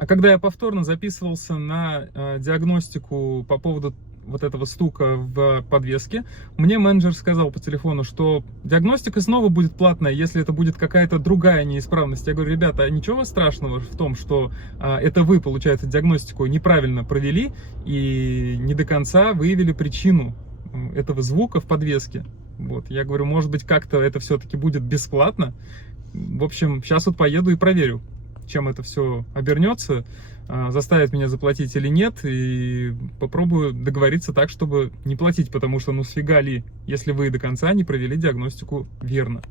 А когда я повторно записывался на диагностику по поводу вот этого стука в подвеске, мне менеджер сказал по телефону, что диагностика снова будет платная, если это будет какая-то другая неисправность. Я говорю: ребята, а ничего страшного в том, что это вы, получается, диагностику неправильно провели и не до конца выявили причину этого звука в подвеске. Вот, я говорю, может быть, как-то это все-таки будет бесплатно. В общем, сейчас вот поеду и проверю, чем это все обернется, заставит меня заплатить или нет, и попробую договориться так, чтобы не платить, потому что ну сфига ли, если вы до конца не провели диагностику верно.